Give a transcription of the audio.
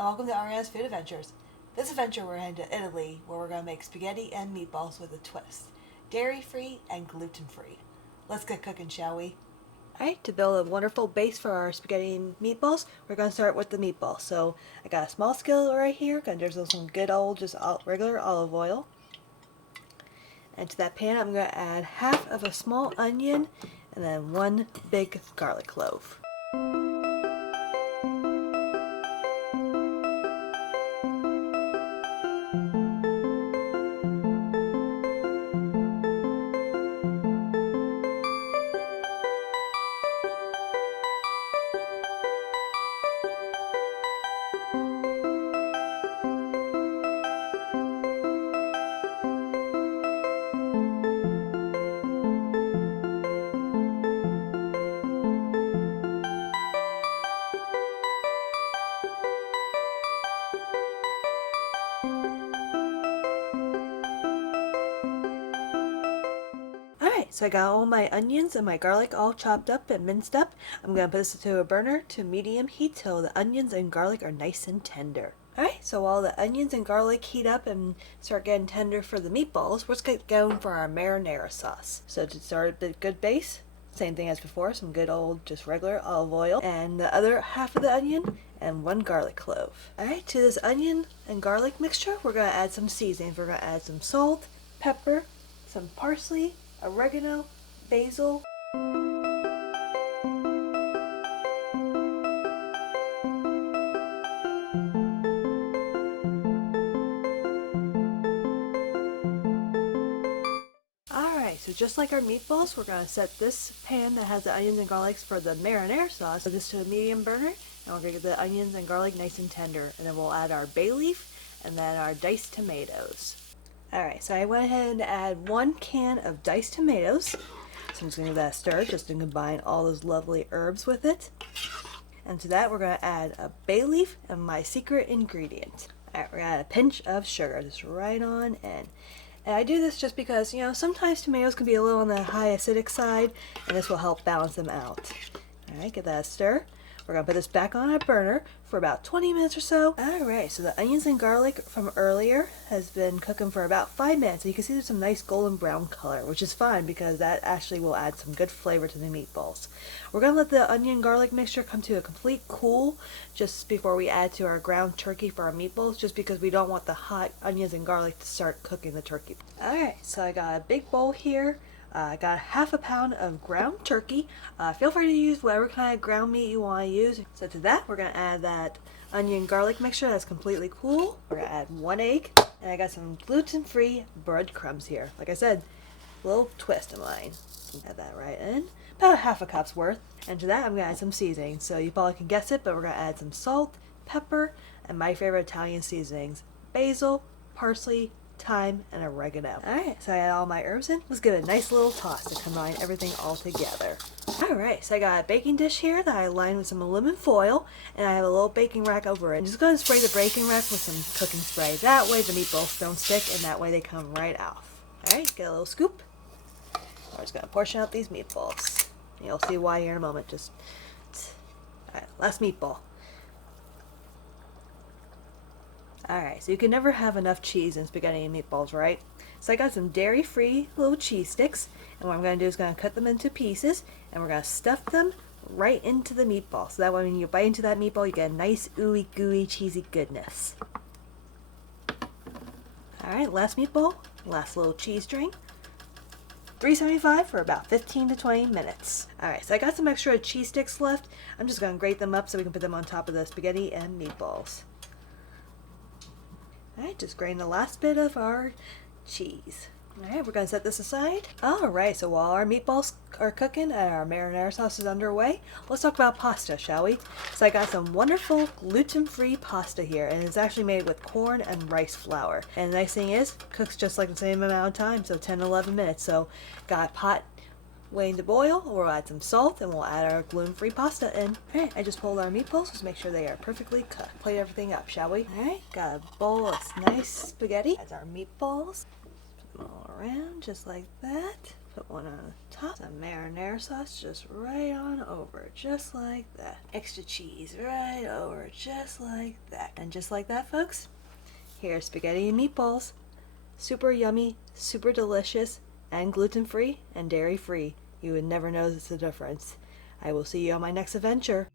and welcome to Ariana's Food Adventures. This adventure we're heading to Italy, where we're going to make spaghetti and meatballs with a twist. Dairy-free and gluten-free. Let's get cooking, shall we? Alright, to build a wonderful base for our spaghetti and meatballs, we're going to start with the meatballs. So, I got a small skillet right here, going to drizzle some good old, just regular olive oil. And to that pan, I'm going to add half of a small onion, and then one big garlic clove. Alright, so I got all my onions and my garlic all chopped up and minced up. I'm going to put this to a burner to medium heat till the onions and garlic are nice and tender. Alright, so while the onions and garlic heat up and start getting tender for the meatballs, let's get going for our marinara sauce. So to start a good base, same thing as before, some good old just regular olive oil, and the other half of the onion and one garlic clove. Alright, to this onion and garlic mixture, we're going to add some seasonings. We're going to add some salt, pepper, some parsley, oregano, basil, Alright, so just like our meatballs, we're going to set this pan that has the onions and garlics for the marinara sauce, so this to a medium burner, and we're going to get the onions and garlic nice and tender, and then we'll add our bay leaf and then our diced tomatoes. Alright, so I went ahead and add 1 can of diced tomatoes. So I'm just going to give that a stir just to combine all those lovely herbs with it. And to that we're going to add a bay leaf and my secret ingredient. Alright, we're going to add a pinch of sugar, just right on in. And I do this just because, sometimes tomatoes can be a little on the high acidic side, and this will help balance them out. Alright, give that a stir. We're going to put this back on a burner for about 20 minutes or so. Alright, so the onions and garlic from earlier has been cooking for about 5 minutes. And you can see there's some nice golden brown color, which is fine because that actually will add some good flavor to the meatballs. We're going to let the onion garlic mixture come to a complete cool just before we add to our ground turkey for our meatballs, just because we don't want the hot onions and garlic to start cooking the turkey. Alright, so I got a big bowl here. I got half a pound of ground turkey. Feel free to use whatever kind of ground meat you want to use. So to that, we're going to add that onion garlic mixture that's completely cool. We're going to add 1 egg. And I got some gluten-free breadcrumbs here. Like I said, a little twist of mine. Add that right in. About half a cup's worth. And to that, I'm going to add some seasoning. So you probably can guess it, but we're going to add some salt, pepper, and my favorite Italian seasonings. Basil, parsley, thyme, and oregano. Alright, so I add all my herbs in. Let's give it a nice little toss to combine everything all together. Alright, so I got a baking dish here that I lined with some aluminum foil, and I have a little baking rack over it. I'm just going to spray the baking rack with some cooking spray. That way the meatballs don't stick, and that way they come right off. Alright, get a little scoop. I'm just going to portion out these meatballs. You'll see why here in a moment. Alright, last meatball. Alright, so you can never have enough cheese in spaghetti and meatballs, right? So I got some dairy-free little cheese sticks, and what I'm going to do is going to cut them into pieces, and we're going to stuff them right into the meatball. So that way when you bite into that meatball, you get a nice ooey gooey cheesy goodness. Alright, last meatball, last little cheese string. $3.75 for about 15 to 20 minutes. Alright, so I got some extra cheese sticks left. I'm just going to grate them up so we can put them on top of the spaghetti and meatballs. Alright, just grain the last bit of our cheese. Alright, we're going to set this aside. Alright, so while our meatballs are cooking and our marinara sauce is underway, let's talk about pasta, shall we? So I got some wonderful gluten-free pasta here, and it's actually made with corn and rice flour. And the nice thing is, cooks just like the same amount of time, so 10 to 11 minutes. So got a pot waiting to boil. We'll add some salt and we'll add our gluten-free pasta in. Alright, I just pulled our meatballs to make sure they are perfectly cooked. Plate everything up, shall we? Alright, got a bowl of nice spaghetti. That's our meatballs. Put them all around just like that. Put one on the top. Some marinara sauce just right on over, just like that. Extra cheese right over, just like that. And just like that, folks, here's spaghetti and meatballs. Super yummy, super delicious, and gluten-free and dairy-free. You would never notice the difference. I will see you on my next adventure.